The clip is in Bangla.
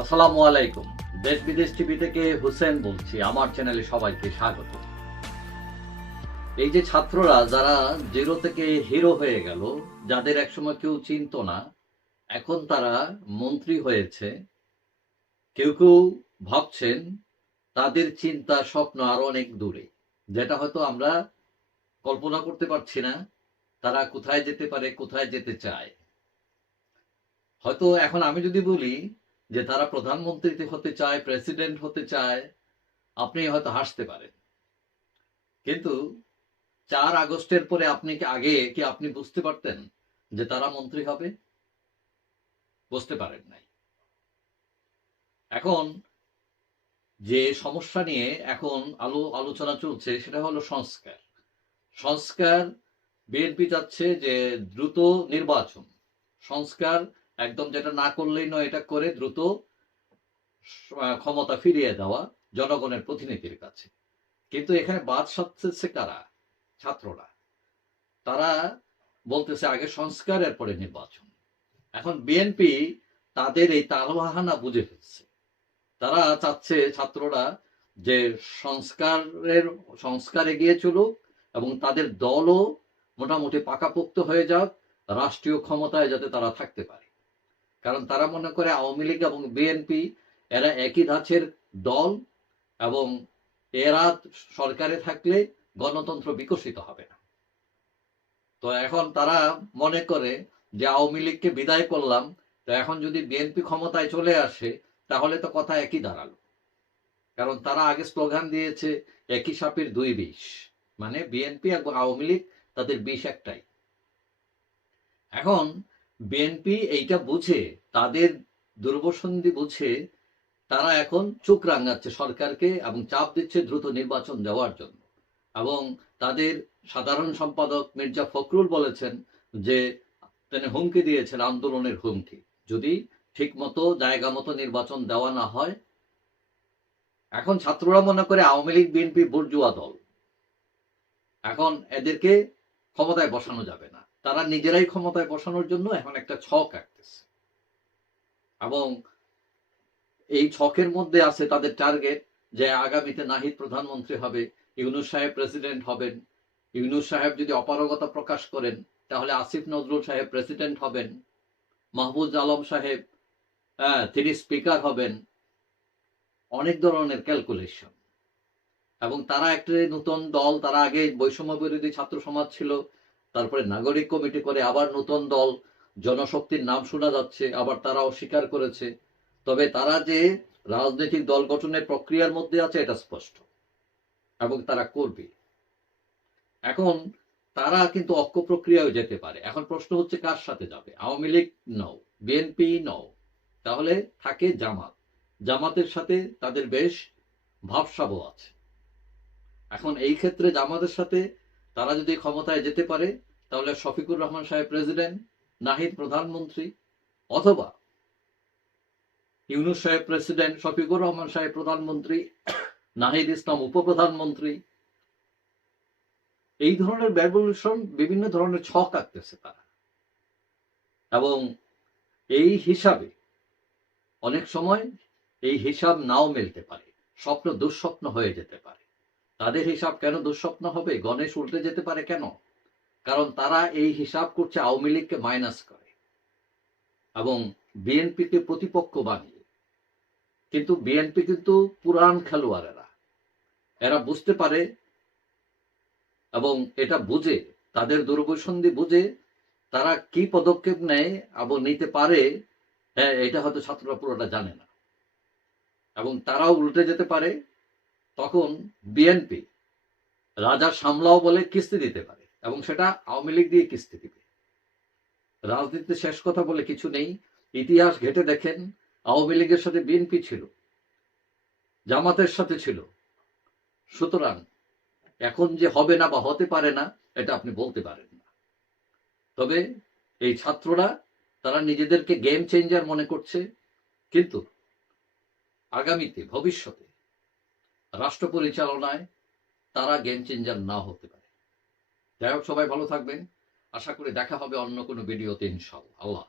আসসালামু আলাইকুম। দেশ বিদেশ টিভি থেকে হুসেন বলছি। আমার চ্যানেলে সবাইকে স্বাগত। এই যে ছাত্ররা যারা জিরো থেকে হিরো হয়ে গেল, যাদের একসময় কেউ চিনতো না, এখন তারা মন্ত্রী হয়েছে। কেউ কেউ ভাবছেন তাদের চিন্তা স্বপ্ন আরো অনেক দূরে, যেটা হয়তো আমরা কল্পনা করতে পারছি না। তারা কোথায় যেতে পারে, কোথায় যেতে চায়। হয়তো এখন আমি যদি বলি যে তারা প্রধানমন্ত্রী হতে চায়, প্রেসিডেন্ট হতে চায়, আপনি হয়তো হাসতে পারেন। কিন্তু 4 আগস্টের পরে আপনি বুঝতে পারতেন যে তারা মন্ত্রী হবে? বুঝতে পারেন নাই। এখন যে সমস্যা নিয়ে এখন আলোচনা চলছে সেটা হলো সংস্কার। সংস্কার বিএনপি চাচ্ছে যে দ্রুত নির্বাচন। সংস্কার একদম যেটা না করলেই নয়, এটা করে দ্রুত ক্ষমতা ফিরিয়ে দেওয়া জনগণের প্রতিনিধির কাছে। কিন্তু এখানে বাদ সাধছে কারা? ছাত্ররা। তারা বলতেছে আগে সংস্কারের পরে নির্বাচন। এখন বিএনপি তাদের এই তালবাহানা বুঝে ফেলছে। তারা চাচ্ছে ছাত্ররা যে সংস্কার এগিয়ে চলুক এবং তাদের দলও মোটামুটি পাকাপোক্ত হয়ে যাক, রাষ্ট্রীয় ক্ষমতায় যাতে তারা থাকতে পারে। কারণ তারা মনে করে আওয়ামী লীগ এবং বিএনপি এরা একই ধাঁচের দল, এবং এরা সরকারে থাকলে গণতন্ত্র বিকশিত হবে না। তো এখন তারা মনে করে যে আওয়ামী লীগকে বিদায় করলাম, তো এখন যদি বিএনপি ক্ষমতায় চলে আসে তাহলে তো কথা একই দাঁড়ালো। কারণ তারা আগে স্লোগান দিয়েছে একই সাপের দুই বিষ, মানে বিএনপি এবং আওয়ামী লীগ, তাদের বিষ একটাই। এখন বিএনপি এইটা বুঝে, তাদের দুর্বসন্ধি বুঝে, তারা এখন চোখ রাঙাচ্ছে সরকারকে এবং চাপ দিচ্ছে দ্রুত নির্বাচন দেওয়ার জন্য। এবং তাদের সাধারণ সম্পাদক মির্জা ফখরুল বলেছেন যে তিনি হুমকি দিয়েছেন, আন্দোলনের হুমকি, যদি ঠিক মতো জায়গা মতো নির্বাচন দেওয়া না হয়। এখন ছাত্ররা মনে করে আওয়ামী লীগ বিএনপি বুর্জুয়া দল, এখন এদেরকে ক্ষমতায় বসানো যাবে না। তারা নিজেরাই ক্ষমতায় বসানোর জন্য এখন একটা ছক আঁকতেছে, এবং এই ছকের মধ্যে আছে তাদের টার্গেট যে আগামীতে নাহিদ প্রধানমন্ত্রী হবে, ইউনূস সাহেব প্রেসিডেন্ট হবেন। ইউনূস সাহেব যদি অপারগতা প্রকাশ করেন তাহলে আসিফ নজরুল সাহেব প্রেসিডেন্ট হবেন, মাহফুজ আলম সাহেব তিনি স্পিকার হবেন। অনেক ধরনের ক্যালকুলেশন। এবং তারা একটা নতুন দল, তারা আগে বৈষম্য বিরোধী ছাত্র সমাজ ছিল, তারপরে নাগরিক কমিটি করে আবার নতুন দল জনশক্তির নাম শোনা যাচ্ছে, আবার তারা অস্বীকার করেছে। তবে তারা যে রাজনৈতিক দল গঠনের প্রক্রিয়ার মধ্যে আছে এটা স্পষ্ট, এবং তারা করবে। এখন তারা কিন্তু অক্ষ প্রক্রিয়ায় যেতে পারে। এখন প্রশ্ন হচ্ছে কার সাথে যাবে? আওয়ামী লীগ নও, বিএনপি নও, তাহলে থাকে জামাত। জামাতের সাথে তাদের বেশ ভাবসাবও আছে। এখন এই ক্ষেত্রে জামাতের সাথে তারা যদি ক্ষমতায় যেতে পারে তাহলে শফিকুর রহমান সাহেব প্রেসিডেন্ট, নাহিদ প্রধানমন্ত্রী, অথবা ইউনূস সাহেব প্রেসিডেন্ট, শফিকুর রহমান সাহেব প্রধানমন্ত্রী, নাহিদ ইসলাম উপপ্রধানমন্ত্রী। এই ধরনের ব্যবধান, বিভিন্ন ধরনের ছক আঁকতেছে তারা। এবং এই হিসাবে অনেক সময় এই হিসাব নাও মিলতে পারে, স্বপ্ন দুঃস্বপ্ন হয়ে যেতে পারে। তাদের হিসাব কেন দুঃস্বপ্ন হবে? গণেশ উল্টে যেতে পারে কেন? কারণ তারা এই হিসাব করছে আওয়ামী লীগকে মাইনাস করে এবং বিএনপিকে প্রতিপক্ষ বানিয়ে। কিন্তু বিএনপি কিন্তু পুরান খেলোয়াড়েরা, এরা বুঝতে পারে এবং এটা বুঝে, তাদের দুর্বসন্ধি বুঝে তারা কি পদক্ষেপ নেয় এবং নিতে পারে, হ্যাঁ, এটা হয়তো ছাত্ররা পুরোটা জানে না। এবং তারাও উল্টে যেতে পারে। তখন বিএনপি রাজা সামলাও বলে কিস্তি দিতে পারে, এবং সেটা আওয়ামী লীগ দিয়ে কিস্তি দিবে। রাজনীতিতে শেষ কথা বলে কিছু নেই। ইতিহাস ঘেটে দেখেন, আওয়ামী লীগের সাথে বিএনপি ছিল, জামাতের সাথে ছিল। সুতরাং এখন যে হবে না বা হতে পারে না এটা আপনি বলতে পারেন না। তবে এই ছাত্ররা, তারা নিজেদেরকে গেম চেঞ্জার মনে করছে, কিন্তু আগামীতে ভবিষ্যতে রাষ্ট্র পরিচালনায় তারা গেম চেঞ্জার না হতে পারে। যাই হোক, সবাই ভালো থাকবেন। আশা করি দেখা হবে অন্য কোনো ভিডিওতে, ইনশাআল্লাহ। আল্লাহ।